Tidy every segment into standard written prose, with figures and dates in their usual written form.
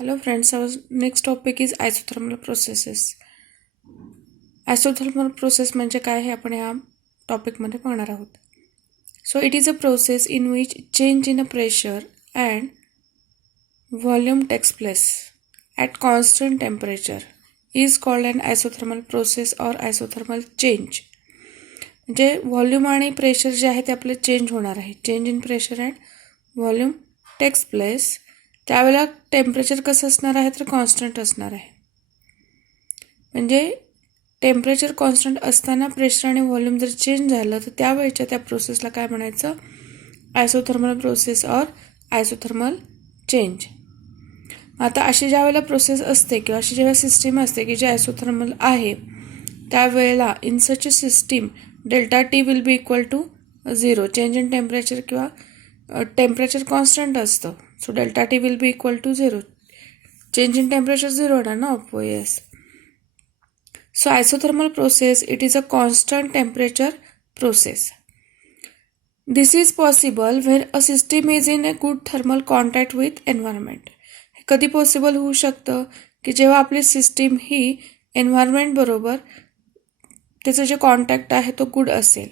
Hello friends, our next topic is isothermal processes. Isothermal process म्हणजे काय हे आपण या टॉपिकमध्ये पाहणार आहोत. So it is a process in which change in a pressure and volume takes place at constant temperature is called an isothermal process or isothermal change. म्हणजे volume आणि pressure जे आहे ते आपले चेंज होणार आहे. Change in pressure and volume takes place. त्यावेळेला temperature कसं असणार आहे तर कॉन्स्टंट असणार आहे. म्हणजे टेम्परेचर कॉन्स्टंट असताना प्रेशर आणि व्हॉल्यूम जर चेंज झालं तर त्यावेळेच्या त्या प्रोसेसला काय म्हणायचं, isothermal process or isothermal change. आता अशी ज्या वेळेला प्रोसेस असते किंवा अशी जेव्हा सिस्टीम असते की जे आयसोथर्मल आहे त्यावेळेला in such a system delta T will be equal to 0. Change in temperature किंवा टेम्परेचर कॉन्स्टंट असतं. So delta T will be equal to 0. Change in temperature 0 होणार ना yes. So isothermal process, it is a constant temperature process. This is possible when a system is in a good thermal contact with environment. हे कधी possible होऊ शकतं की जेव्हा आपली system ही environment बरोबर त्याचं जे कॉन्टॅक्ट आहे तो गुड असेल,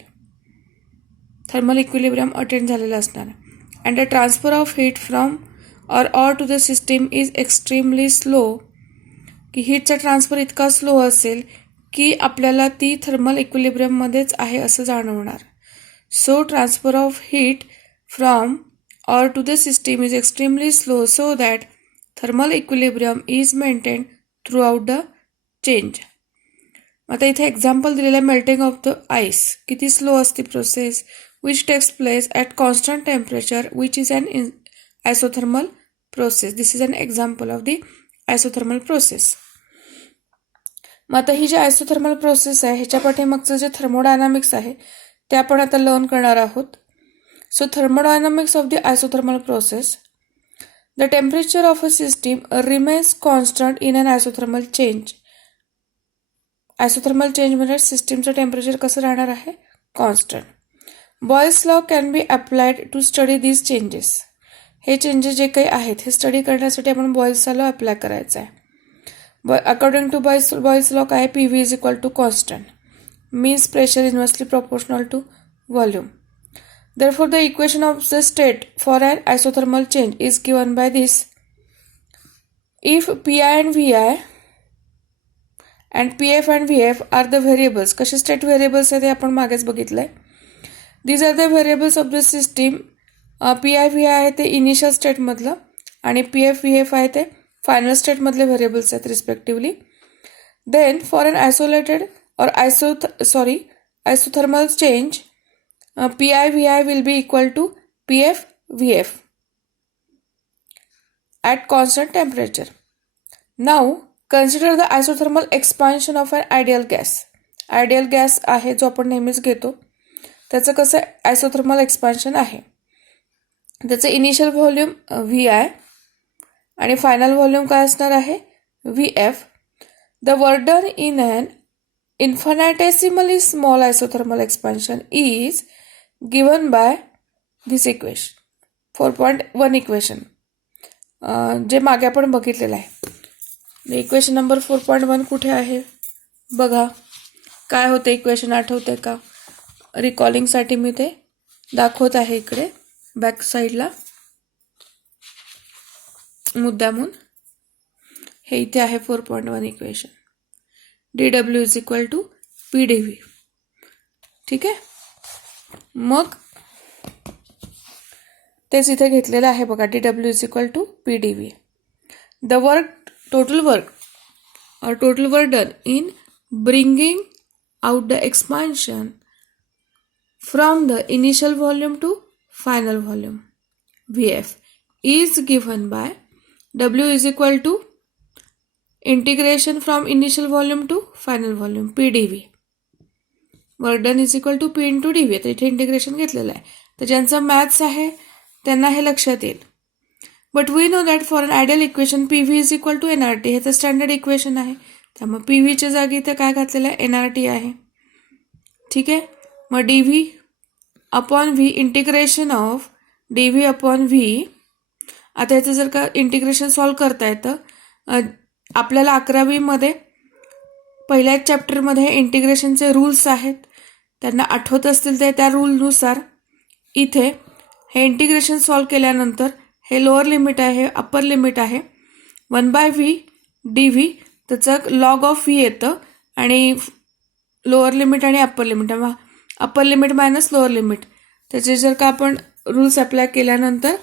थर्मल इक्विलिब्रियम अटेंड झालेला असणार. And the transfer of heat from or to the system is extremely slow. की हीटचा ट्रान्सफर इतका स्लो असेल की आपल्याला ती थर्मल इक्विलिब्रियममध्येच आहे असं जाणवणार. So transfer of heat from or to the system is extremely slow so that thermal equilibrium is maintained throughout the change. आता इथे एक्झाम्पल दिलेलं आहे मेल्टिंग ऑफ द आईस. किती स्लो असते process which takes place at constant temperature, which is an isothermal process. This is an example of the isothermal process. मग आता ही जी isothermal process आहे ह्याच्या पाठीमागचं जे थर्मोडायनामिक्स आहे ते आपण आता लर्न करणार आहोत. So thermodynamics of the isothermal process. The temperature of a system remains constant in an isothermal change. Isothermal change म्हणजे सिस्टीमचं टेम्परेचर कसं राहणार आहे, constant. Boyle's law can be applied to study these changes. हे changes जे काही आहेत हे स्टडी करण्यासाठी आपण बॉयल्सचा लॉ अप्लाय करायचा आहे. अकॉर्डिंग टू बॉयल्स लॉ काय, P V is equal to constant means pressure inversely proportional to volume. Therefore the equation of the state for an isothermal change is given by this. If P I and V I and P F and V F are the variables. कसे state variables आहेत हे आपण मागेच बघितलं आहे. These are the variables of the system. P I V I आहे ते initial स्टेटमधलं आणि पी एफ व्ही एफ आहे ते फायनल स्टेटमधले व्हेरिएबल्स आहेत respectively. Then for an isolated or isothermal change P I V I will be equal to P F V F at constant temperature. Now consider the isothermal expansion of an ideal gas. Ideal gas आहे जो आपण नेहमीच घेतो, त्याचं कसं isothermal expansion आहे. त्याचं initial volume V I आणि फायनल व्हॉल्यूम काय असणार आहे, V F. The work done in an infinitesimally small isothermal expansion is given by this equation 4.1 equation जे मागे आपण बघितलेलं आहे. इक्वेशन नंबर 4.1 कुठे आहे बघा. काय होते इक्वेशन आठवते का? रिकॉलिंगसाठी मी ते दाखवत आहे इकडे बॅक साईडला मुद्दामून. हे इथे आहे 4.1 equation. D W is equal to P D V. ठीक आहे, मग तेच इथे घेतलेलं आहे बघा. D W is equal to P D V. The work total work done in bringing out the expansion from the initial volume to final volume Vf is given by W is equal to integration from initial volume to final volume PdV. Work done is equal to P into dV. तर इथे integration घेतलेलं आहे, तर ज्यांचं maths आहे त्यांना हे लक्षात येईल. But we know that for an ideal equation P V is equal to N R T. हे तर स्टँडर्ड इक्वेशन आहे, त्यामुळे पी व्हीच्या जागी इथे काय घातलेलं आहे, एन आर टी आहे. ठीक आहे, मग D V upon V integration of D V upon V आता याचं जर का इंटिग्रेशन सॉल्व करता येतं, आपल्याला 11वीमध्ये पहिल्या चॅप्टरमध्ये इंटिग्रेशनचे रूल्स आहेत, त्यांना आठवत असतील तर त्या रूलनुसार इथे हे इंटिग्रेशन सॉल्व केल्यानंतर हे लोअर लिमिट आहे, हे अप्पर लिमिट आहे, 1/v dv त्याचं लॉग ऑफ व्ही येतं आणि लोअर लिमिट आणि upper limit, upper limit minus lower limit, त्याचे जर का आपण रूल्स अप्लाय केल्यानंतर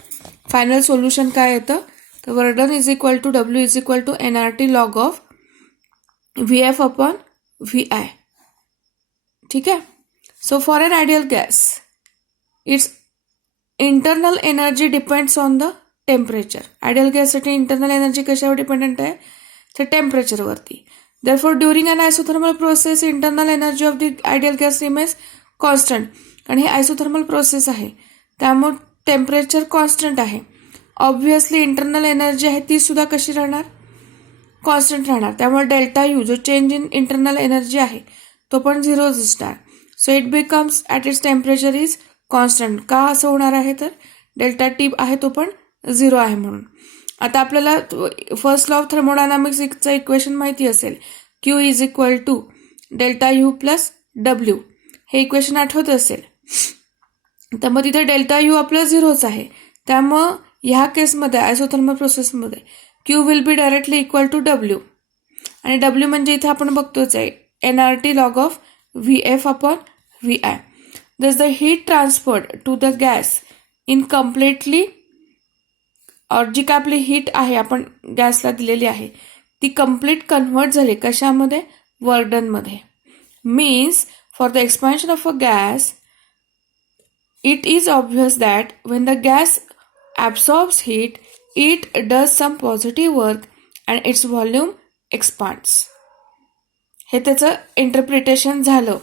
फायनल सोल्युशन काय येतं, तर work done is equal to W is equal to nRT log of VF upon VI. ठीक आहे. So for an ideal gas it's internal energy depends on the temperature. Ideal गॅससाठी internal energy कशावर dependent आहे, तर टेम्परेचरवरती. Therefore, during an isothermal process, internal energy of the ideal gas remains constant. आणि हे isothermal process आहे त्यामुळे temperature constant आहे. Obviously internal energy आहे ती सुद्धा कशी राहणार, कॉन्स्टंट राहणार. त्यामुळे डेल्टा यू जो चेंज इन इंटरनल एनर्जी आहे तो पण झिरोच असणार. So it becomes at its temperature is constant. का असं होणार आहे, तर डेल्टा टी आहे तो पण झिरो आहे म्हणून. आता आपल्याला फर्स्ट लॉ ऑफ थर्मोडायनामिक्सचं इक्वेशन माहिती असेल, Q is equal to delta U plus W, हे इक्वेशन आठवत असेल. तर मग तिथे डेल्टा यू आपलं झिरोच आहे. त्यामुळं ह्या केसमध्ये आयसोथर्मल प्रोसेसमध्ये Q will be directly equal to W, आणि डब्ल्यू म्हणजे इथे आपण बघतोच आहे nRT log of VF upon VI. Thus the heat transferred to the gas in completely, और जी काय आपली हीट आहे आपण गॅसला दिलेली आहे ती कम्प्लीट कन्व्हर्ट झाली कशामध्ये, वर्क डनमध्ये. Means for the expansion of a gas it is obvious that when the gas absorbs heat, it does some positive work and its volume expands. हे त्याचं इंटरप्रिटेशन झालं.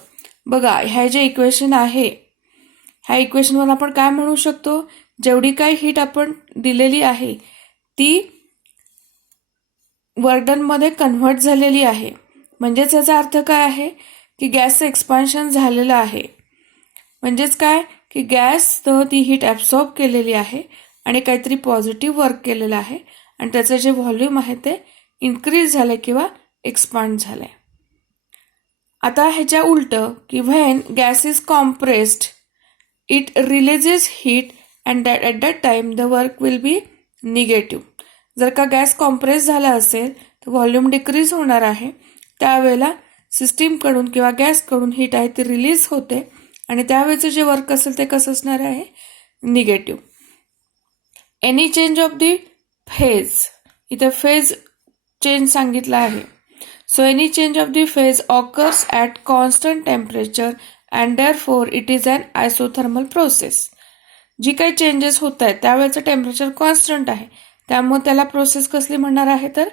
बघा ह्या जे इक्वेशन आहे, ह्या इक्वेशनवर आपण काय म्हणू शकतो, जेवढी काही हीट आपण दिलेली आहे ती वर्क डनमध्ये कन्व्हर्ट झालेली आहे. म्हणजेच याचा अर्थ काय आहे की गॅसचं एक्सपान्शन झालेलं आहे. म्हणजेच काय की गॅसनं ती हीट ॲब्सॉर्ब केलेली आहे आणि काहीतरी पॉझिटिव्ह वर्क केलेलं आहे आणि त्याचं जे व्हॉल्यूम आहे ते इन्क्रीज झालं किंवा एक्सपांड झालं. आता ह्याच्या उलटं की when gas is compressed it releases heat and at that time the work will be negative. जर का गॅस कॉम्प्रेस झाला असेल तर व्हॉल्यूम डिक्रीज होणार आहे. त्यावेळेला सिस्टीमकडून किंवा गॅसकडून हीट आहे ती रिलीज होते आणि त्यावेळेचं जे वर्क असेल ते कसं असणार आहे, negative. Any change of the phase, इथं फेज चेंज सांगितला आहे. So any change of the phase occurs at constant temperature and therefore it is an isothermal process. जी काही चेंजेस होत आहेत त्यावेळेचं टेम्परेचर कॉन्स्टंट आहे त्यामुळे त्याला प्रोसेस कसली म्हणणार आहे, तर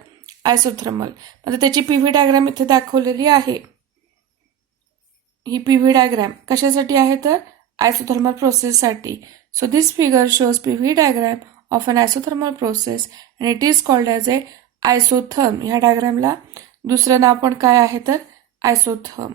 आयसोथर्मल. आता त्याची PV डायग्राम इथे दाखवलेली आहे. ही PV डायग्राम कशासाठी आहे, तर आयसोथर्मल प्रोसेससाठी. So this figure shows PV diagram of an isothermal process and it is called as a isotherm. ह्या डायग्रामला दुसरं नाव पण काय आहे, तर आयसोथर्म.